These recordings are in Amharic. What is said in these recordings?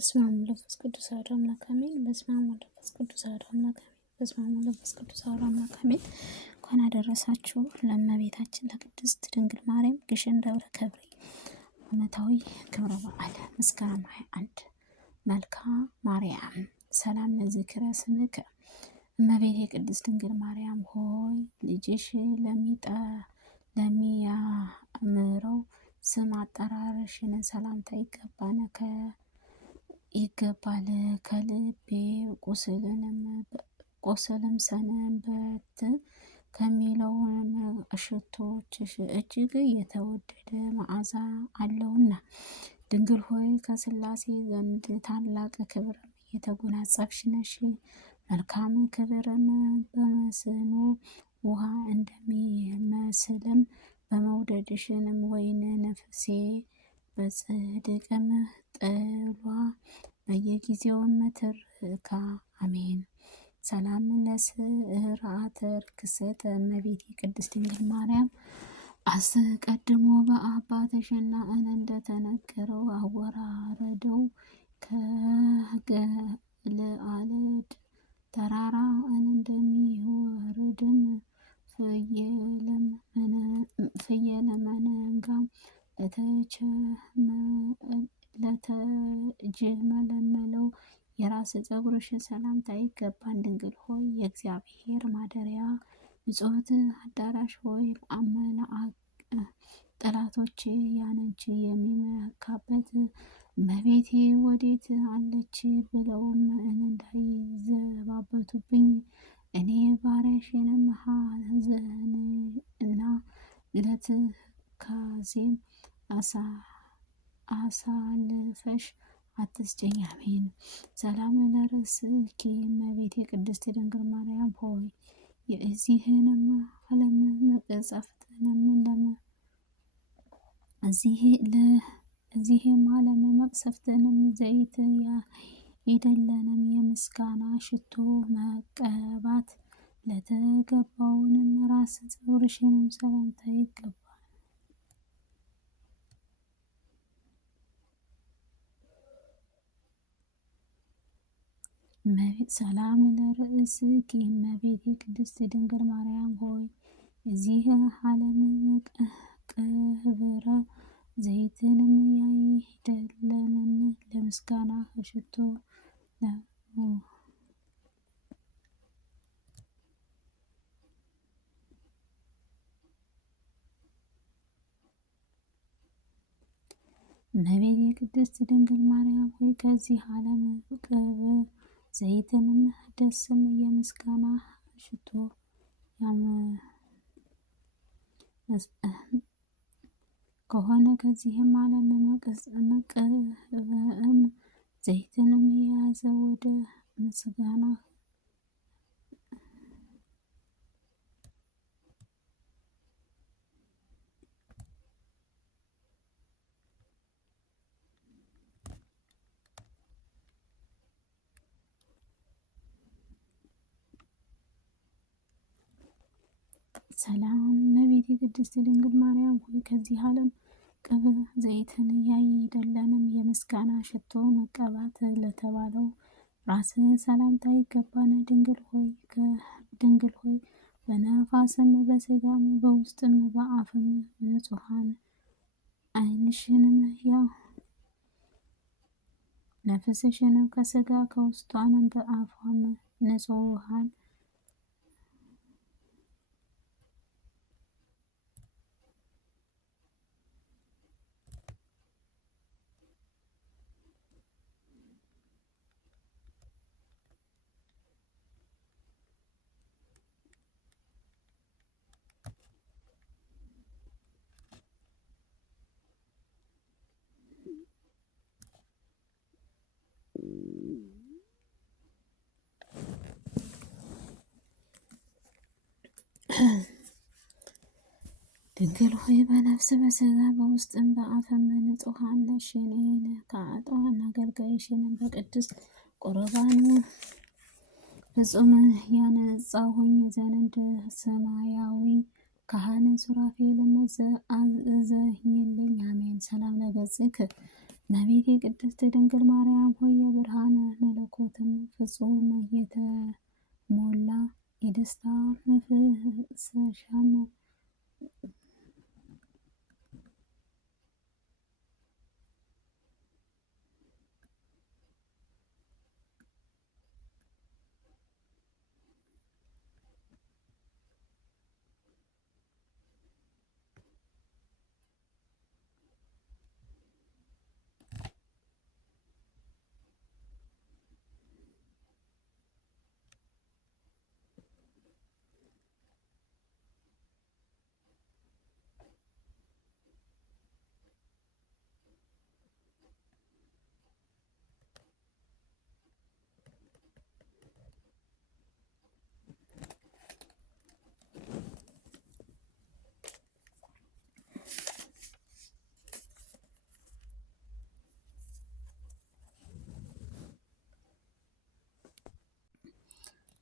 በስመ አብ ወመንፈስ ቅዱስ አሐዱ አምላክ አሜን። በስመ አብ ወመንፈስ ቅዱስ አሐዱ አምላክ አሜን። በስመ አብ ወመንፈስ ቅዱስ አሐዱ አምላክ አሜን። እንኳን አደረሳችሁ ለእመቤታችን ለቅድስት ድንግል ማርያም ግሸን ደብረ ከብሪ ዓመታዊ ክብረ በዓል መስከረም 21 መልካ ማርያም ሰላም ለዝክረ ስምከ እመቤቴ ቅድስት ድንግል ማርያም ሆይ ልጅሽ ለሚያምረው ስም አጠራርሽን ሰላምታ ይገባል ከልቤ ቁስልም ሰንበት ከሚለውን ሽቶችሽ እጅግ የተወደደ መዓዛ አለውና ድንግል ሆይ ከሥላሴ ዘንድ ታላቅ ክብርም የተጎናጸፍሽ ነሽ። መልካም ክብርም በመስኖ ውሃ እንደሚመስልም በመውደድሽንም ወይን ነፍሴ በጽድቅም ጥሏ በየጊዜውም ትርካ አሜን። ሰላም ለስርዓተ ርክሰት እመቤቴ ቅድስት ድንግል ማርያም አስቀድሞ በአባትሽና እንደተነገረው አወራረደው ከገለዓድ ተራራ እንደሚወርድም ፍየለ መንጋም ለተጅመለመለው የራስ ፀጉርሽ ሰላምታ ይገባል። ድንግል ሆይ የእግዚአብሔር ማደሪያ ንጽሕት አዳራሽ ሆይ ጠላቶቼ ያንቺ የሚመካበት እመቤቴ ወዴት አለች ብለውም እንዳይዘባበቱብኝ እኔ ባሪያሽንም ሐዘን እና ለትካዜም አሳልፈሽ አትስጭኝ አሜን። ሰላም ለርእስኪ እመቤቴ ቅድስት ድንግል ማርያም ሆይ የዚህንም ዓለም መቅሰፍትንም እዚህም ዓለም መቅሰፍትንም ዘይት የደለንም የምስጋና ሽቶ መቀባት ለተገባውንም ራስ ፀጉርሽንም ሰላምታ ይገባል። ሰላም ለርእስኪ እመቤቴ ቅድስት ድንግል ማርያም ሆይ የዚህ ዓለም ቅብረ ዘይትንም ያይደለንም ለምስጋና ሽቶ እመቤቴ ቅድስት ድንግል ማርያም ሆይ ከዚህ ዓለም ቅብረ ዘይትንም ደስም የምስጋና ሽቶ ከሆነ ከዚህም ዓለም መቅብዕም ዘይትንም የያዘ ወደ ምስጋና ሰላም እመቤቴ ቅድስት ድንግል ማርያም ሆይ ከዚህ ዓለም ቅብዕ ዘይትን ያይደለንም የምስጋና ሽቶ መቀባት ለተባለው ራስ ሰላምታ ይገባል። ድንግል ሆይ በነፋስም በሥጋም በውስጥም በአፍም ንጹሐን ዓይንሽንም ነፍስሽንም ከሥጋ ከውስጧንም በአፏም ንጹሐን ድንግል ሆይ በነፍስ በሥጋ በውስጥም በአፍም ንጹሐን ነሽ። እኔን ከኃጥአን አገልጋይሽንም በቅዱስ ቁርባን ፍጹም ያነጻሁኝ ዘንድ ሰማያዊ ካህን ሱራፌልም አዘኝልኝ አሜን። ሰላም ለገጽክ እመቤቴ ቅድስት ድንግል ማርያም ሆይ የብርሃነ መለኮትም ፍጹም የተሞላ የደስታ መፍሰሻም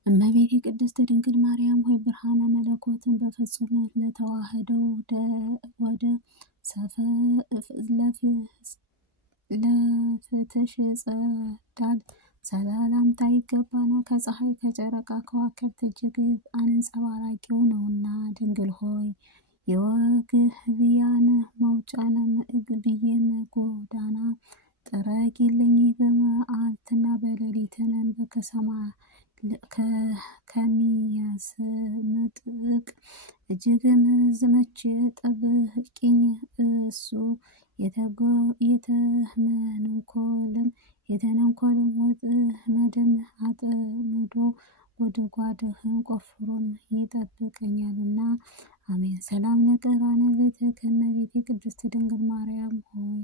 እመቤቴ ቅድስት ድንግል ማርያም ሆይ ብርሃነ መለኮትን በፍጹም ለተዋህደው ወደ ለፍትሽ ጸዳል ሰላምታ ይገባናል። ከፀሐይ ከጨረቃ ከዋክብት እጅግ አንጸባራቂው ነውና ድንግል ሆይ የወግህብያን መውጫነ ብዬም ጎዳና ጥረጊልኝ በመዓልትና በሌሊትንም ከሰማይ ከሚያስመጥቅ እጅግም ዝመች ጠብቂኝ። እሱ የተነኮልም ወጥመድም አጥምዶ ጉድጓድህን ቆፍሮም ይጠብቀኛልና። አሜን። ሰላም ለቀራነ ቤተ ከመቤቴ ቅድስት ድንግል ማርያም ሆይ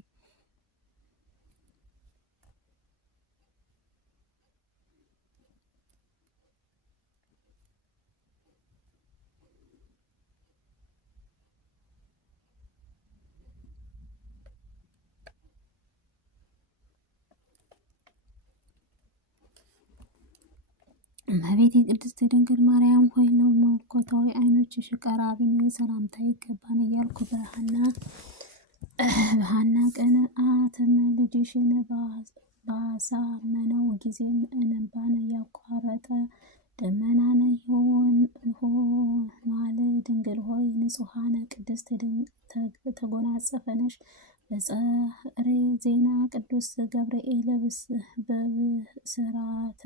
እመቤቴ ቅድስት ድንግል ማርያም ሆይ ለመለኮታዊ ዓይኖችሽ ቀራቢን ሰላምታ ይገባን እያልኩ በሐና ቅንዓትም ልጅሽን ባሳመነው ጊዜም እንባን ያቋረጠ ደመናን ሆኗል። ድንግል ሆይ ንጹሐነ ቅድስት ተጎናጸፈነሽ በጸሬ ዜና ቅዱስ ገብርኤል በብስራተ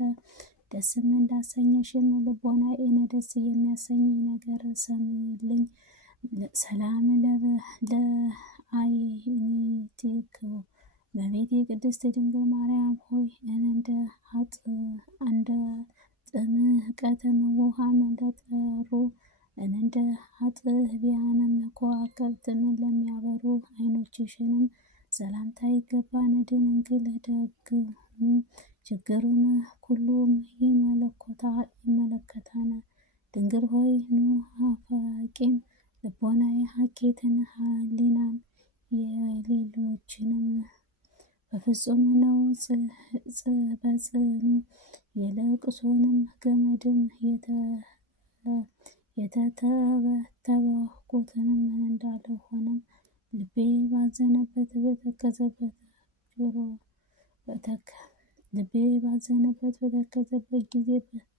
ደስም እንዳሰኘሽም ልቦናዬን ደስ የሚያሰኝ ነገር ሰምልኝ። ሰላም ለአይኒቲክ እመቤቴ ቅድስት ድንግል ማርያም ሆይ እንደ ጥምቀትም ውሃም እንደጠሩ እንደ አጥቢያንም ከዋክብትም ለሚያበሩ ዓይኖችሽንም ሰላምታ ይገባን። ድንግል ደግሞ ችግሩን ሁሉም ይመለከታል። ድንግል ሆይ ኑፋቄም ልቦናዬ ሀኬትን ህሊናን የሌሎችንም በፍጹም ነው በጽኑ የለቅሶንም ገመድም የተተበተብኩትንም እንዳልሆነም ልቤ ባዘነበት በተከዘበት ጊዜ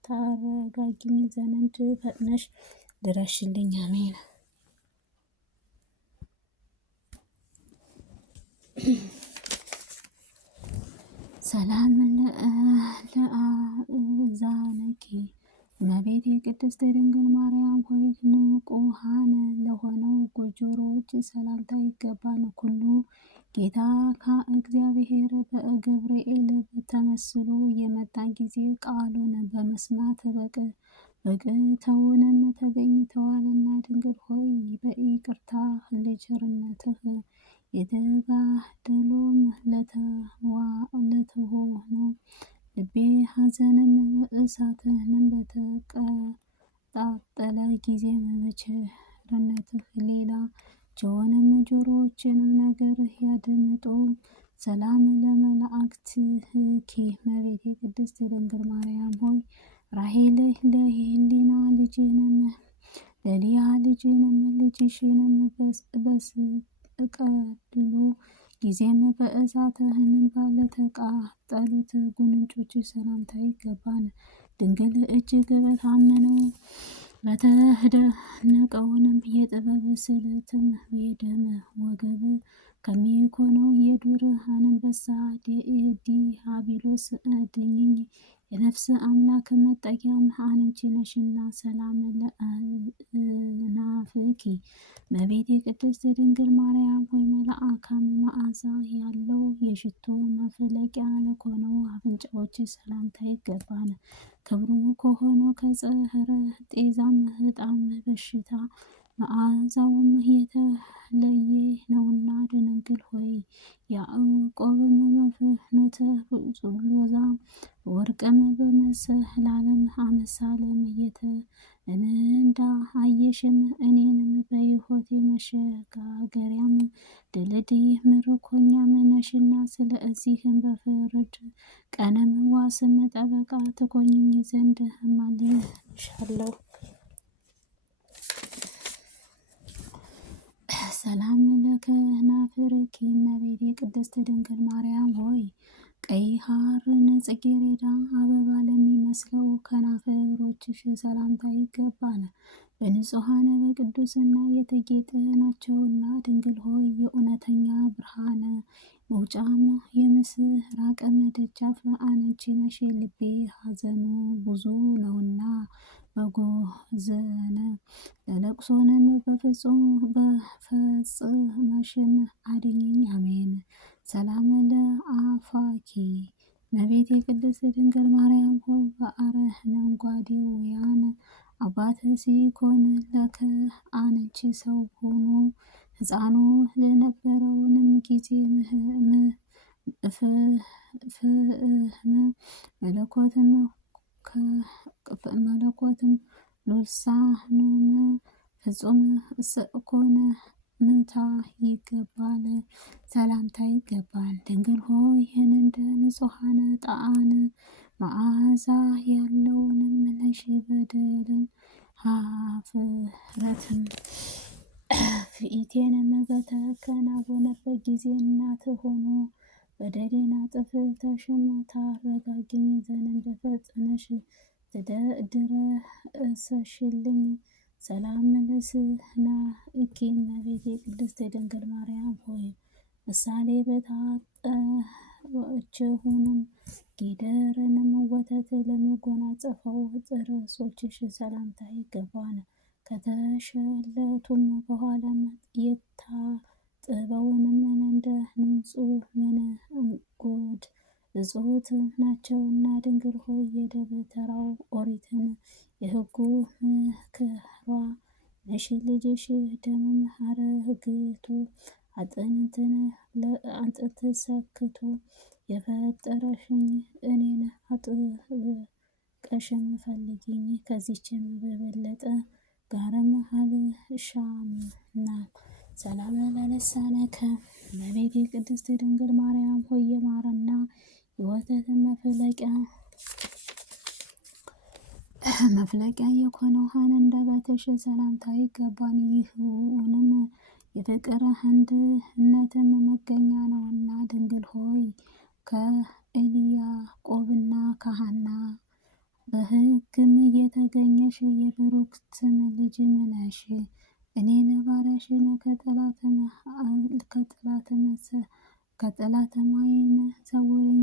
ታረጋጊኝ ዘንድ ፈጥነሽ ድረሽልኝ። አሜን። ሰላም ለአእዛነኪ እመቤቴ ቅድስት ድንግል ማርያም ሆይ ንቁሃን ለሆነው ጆሮዎች ሰላምታ ይገባን። ኩሉ ጌታ ከእግዚአብሔር በገብርኤል ተመስሎ የመጣ ጊዜ ቃሉን በመስማት በቅተውንም ተገኝተዋልና። ድንግል ሆይ በይቅርታ ለቸርነትህ የተጋደሎም ለተሆነው ልቤ ሐዘንም እሳትህንም በተቀጣጠለ ጊዜም በቸርነትህ ሌላ ቸውንም ጆሮዎችንም ነገር ያድምጡ። ሰላም ለመላእክትኪ እመቤቴ ቅድስት ድንግል ማርያም ሆይ ራሔል ለሄሊና ልጅንም ለሊያ ልጅንም ልጅሽንም በስቀድሎ ጊዜም በእሳትህን ባለተቃጠሉት ጉንጮች ሰላምታ ይገባል። ድንግል እጅግ በታመነው በተደነቀውንም የጥበብ ስልትም የደም ወገብ ከሚኮነው የዱር አንበሳ ዲያብሎስ አድኝኝ። የነፍስ አምላክ መጠጊያም አንቺ ነሽና ሰላም ለአእናፍኪ። እመቤቴ ቅድስት ድንግል ማርያም ሆይ መልአካም መዓዛ ያለው የሽቶ መፍለቂያ ለሆነው አፍንጫዎች ሰላምታ ይገባል። ክብሩ ከሆነው ከጽሕረ ጤዛም ዕጣን በሽታ መዓዛውም የተለየ ነውና ድንግል ሆይ ያዕቆብም በፍኖተ ሎዛ ወርቅም በመሰላለም አመሳለም እንዳ አየሽም እኔንም በሕይወቴ መሸጋገሪያም ድልድይ ምርኮኛም ነሽና ስለዚህም በፍርድ ቀንም ዋስም ጠበቃ ትሆኚኝ ዘንድ እማልድሻለሁ። ሰላም ለከናፍርኪ እመቤቴ ቅድስት ድንግል ማርያም ሆይ ቀይ ሐርን ጽጌረዳ አበባ ለሚመስለው ከናፍሮችሽ ሰላምታ ይገባል። በንጹሐን በቅዱስና የተጌጠ ናቸውና ድንግል ሆይ የእውነተኛ ብርሃን መውጫም የምስራቅም ደጃፍ አንቺ ነሽ። ልቤ ሐዘኑ ብዙ ነውና በጎዘነ ለለቅሶንም በፈጽመሽም አድኝኝ አሜን። ሰላም ለአፋኪ እመቤቴ ቅድስት ድንግል ማርያም ሆይ በአረንጓዴውያን አባት ሲኮን ለከ አንቺ ሰው ሆኖ ሕፃኑ ለነበረውንም ጊዜ መለኮትም ሉሳኑም ፍጹም ስእኮነ ምታ ይገባል ሰላምታ ይገባል። ድንግል ሆይ ይህን እንደ ንጹሐን ጣዕም መዓዛ ያለውንም ነሽ። በደልን ኀፍረትም ፊቴንም በተከናወነበት ጊዜ እናት ሆኖ በደሌን አጥፍተሽም ታረጋጊኝ ዘንድ ፈጥነሽ ድረስሽልኝ። ሰላም ለስናእኪ እመቤቴ ቅድስት ድንግል ማርያም ሆይ ምሳሌ በታጠበችውንም ጊደርንም ወተት ለሚጎናጸፈው ጥርሶችሽ ሰላምታ ይገባል። ከተሸለቱም በኋላም የታጠበውንም እንደ ንጹሕ መንጎድ ብፅዕት ናቸውና ድንግል ሆይ የደብተራው ኦሪትን የሕጉ ምክሯ ነሽ። ልጅሽ ደምም አረግቶ አጥንት ሰክቶ የፈጠረሽኝ እኔን አጥብቀሽም ፈልጊኝ ከዚችም በበለጠ ጋርም አልሻምና። ሰላም ለልሳነከ እመቤቴ ቅድስት ድንግል ማርያም ሆይ የማርና የወተት መፍለቂያ የሆነው አንደበትሽ ሰላምታ ይገባል። ይህውንም የፍቅር አንድነትም መገኛ ነውና ድንግል ሆይ ከኢያቆብና ከሐና በሕግም የተገኘሽ የብሩክትም ልጅም ነሽ። እኔን ባሪያሽን ከጠላትማዬን ሰውሪኝ።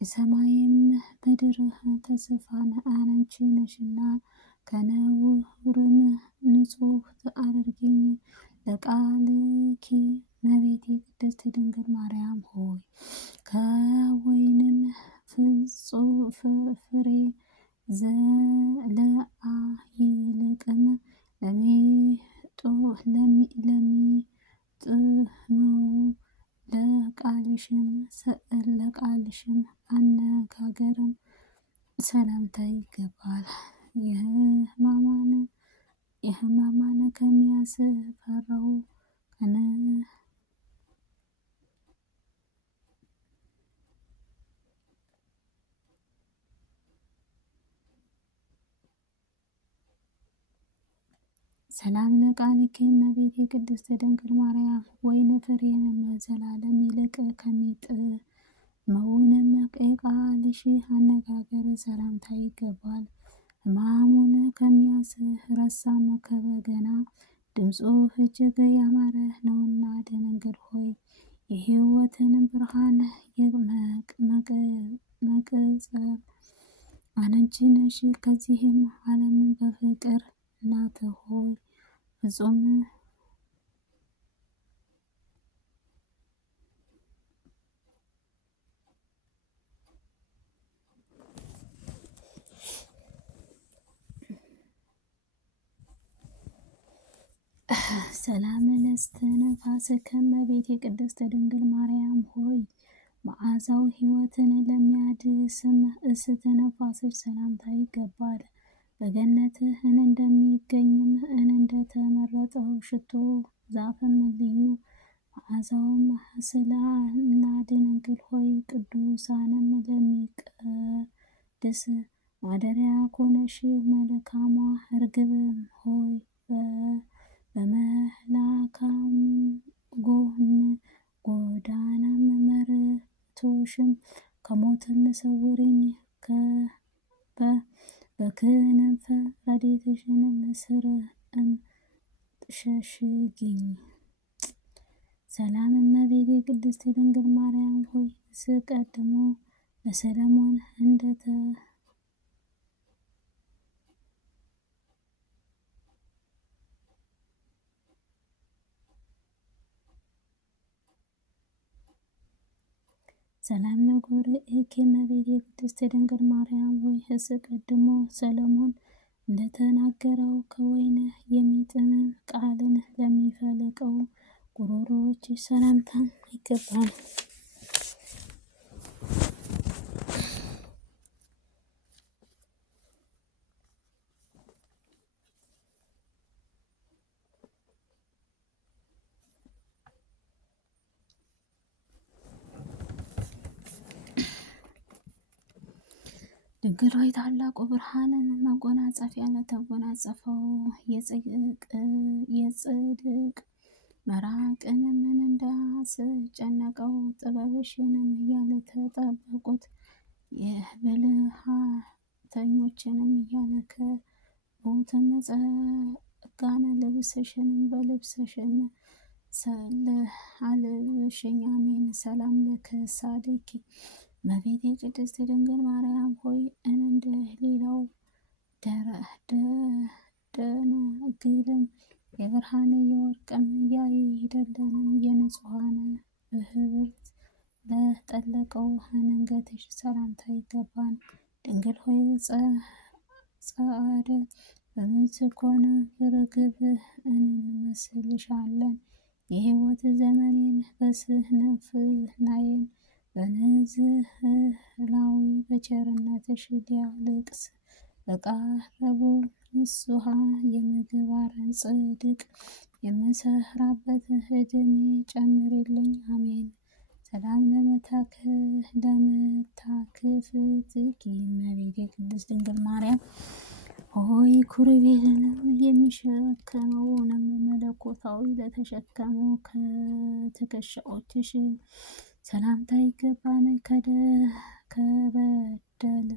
የሰማይም ምድር ተስፋን አንቺ ነሽና ከነውርም ንጹሕ አድርጊኝ። ለቃልኪ እመቤቴ ቅድስት ድንግል ማርያም ሆይ ከወይንም ፍሬ ዘለአ ይልቅም ለሚጥመው ለቃልሽም አነጋገርም ሰላምታ ይገባል። የሕማማን ከሚያስፈራው ሰላም ለቃልኪ እመቤቴ ቅድስት ድንግል ማርያም ወይን ፍሬን ዘላለም ይልቅ ከሚጥመውንም ቃልሽ አነጋገር ሰላምታ ይገባል። ሕማሙን ከሚያስረሳም ከበገና ድምፁ እጅግ ያማረ ነውና ድንግል ሆይ የሕይወትን ብርሃን መቅጸር አንቺ ነሽ። ከዚህም ዓለም በፍቅር እናት ሆይ ፍጹም ሰላም ለእስትንፋስከ እመቤቴ ቅድስት ድንግል ማርያም ሆይ መዓዛው ሕይወትን ለሚያድስም እስትንፋስሽ ሰላምታ ይገባል። በገነትህ እንደሚገኝም እንደተመረጠው ሽቶ ዛፍም ልዩ መዓዛውም ስላና ድንግል ሆይ ቅዱሳንም ለሚቀድስ ማደሪያ ኮነሽ መልካሟ እርግብም ሆይ በመላካም ጎዳናም መርቶሽም ከሞትም ሰውሪኝ በክንፈ ረድኤትሽንም ስርም ሸሽጊኝ። ሰላም እመቤቴ ቅድስት ድንግል ማርያም ሆይ አስቀድሞ ለሰለሞን ሰላም ለጉርኤኪ እመቤቴ ቅድስት ድንግል ማርያም ሆይ አስቀድሞ ሰሎሞን እንደተናገረው ከወይን የሚጥም ቃልን ለሚፈልቀው ጉሮሮዎች ሰላምታ ይገባል። ድንግል ሆይ ታላቁ ብርሃንን መጎናጸፊያ ለተጎናጸፈው የጽድቅ መራቅንም እንዳስጨነቀው ጥበብሽንም ያልተጠበቁት የብልሃተኞችንም ያልከቡትም ጸጋን ልብስሽንም በልብስሽን አልብሽኝ። አሜን። ሰላም ለክሳድኪ እመቤቴ ቅድስት ድንግል ማርያም ሆይ እንደ ሌላው ደናግልም የብርሃን የወርቅም ያይደለንም የንጹሐን ህብርት ለጠለቀው አንገትሽ ሰላምታ ይገባል። ድንግል ሆይ ጸአደ በምትኮነ ርግብ እንመስልሻለን። የሕይወት ዘመኔን በስንፍናዬን በንዝህላዊ በቸርነትሽ ሊያልቅስ በቃረቡ ንጹሐ የምግባር ጽድቅ የምሰራበት ዕድሜ ጨምሪልኝ። አሜን። ሰላም ለመታክፍትኪ እመቤቴ ቅድስት ድንግል ማርያም ሆይ ኪሩቤልንም የሚሸከመውንም መለኮታዊ ለተሸከሙ ከትከሻዎችሽ ሰላምታ ይገባል። ከበደል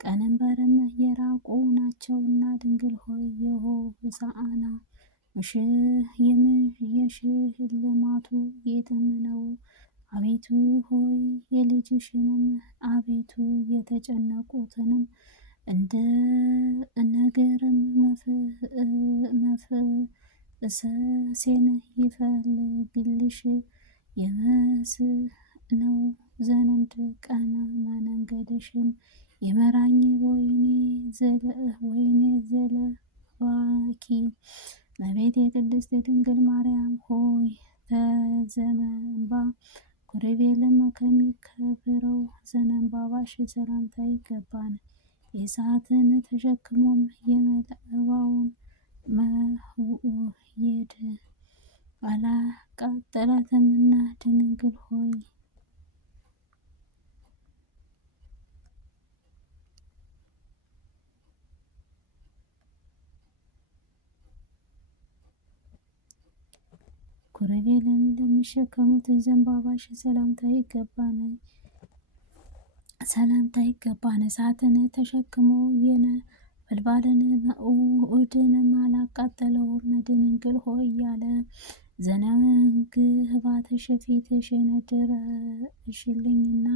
ቀንበርም የራቁ ናቸውና ድንግል ሆይ የሆሳዕና የሽልማቱ የትም ነው። አቤቱ ሆይ የልጅሽንም አቤቱ የተጨነቁትንም እንደ ነገርም መፍሰሴን ይፈልግልሽ የመስነው ዘንድ ቀና መንገድሽን የመራኝ ወይኔ ዘለባኪ እመቤቴ ቅድስት ድንግል ማርያም ሆይ ከዘንባባ ኪሩቤልም ከሚከብረው ዘንባባሽ ሰላምታ ይገባል። የእሳትን ተሸክሞም የመለባውን መውየድ አላቃጠላትምና ድንግል ሆይ ኪሩቤልን ለሚሸከሙት ዘንባባሽ ሰላምታ ይገባናል። ሰላምታ ይገባን። እሳትን ተሸክሞ የነበልባልን ኡድንም አላቃጠለውም። ድንግል ሆይ ያለ ዘነግህባትሽ ፊትሽን ድረሽልኝና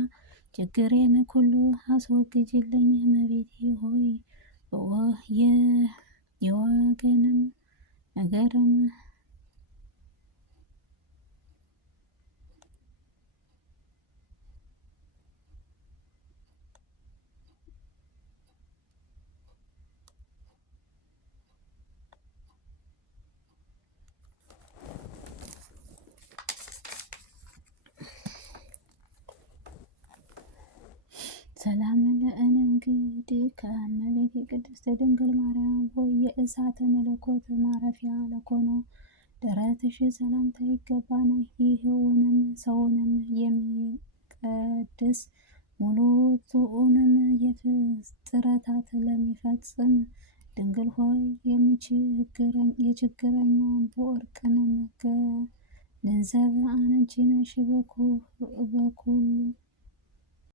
ችግሬን ሁሉ አስወግጅልኝ። እመቤቴ ሆይ የወገንም ነገርም ሰላም ለእንግዲህ ከእመቤቴ ቅድስት ድንግል ማርያም ሆይ የእሳተ መለኮት ማረፊያ ለሆነው ደረትሽ ሰላምታ ይገባናል። ይህውንም ሰውንም የሚቀድስ ሙሉ ትኡንም የፍጥረታት ለሚፈጽም ድንግል ሆይ የችግረኛውን በወርቅንም ገንዘብ አንቺ ነሽ። በኩሉ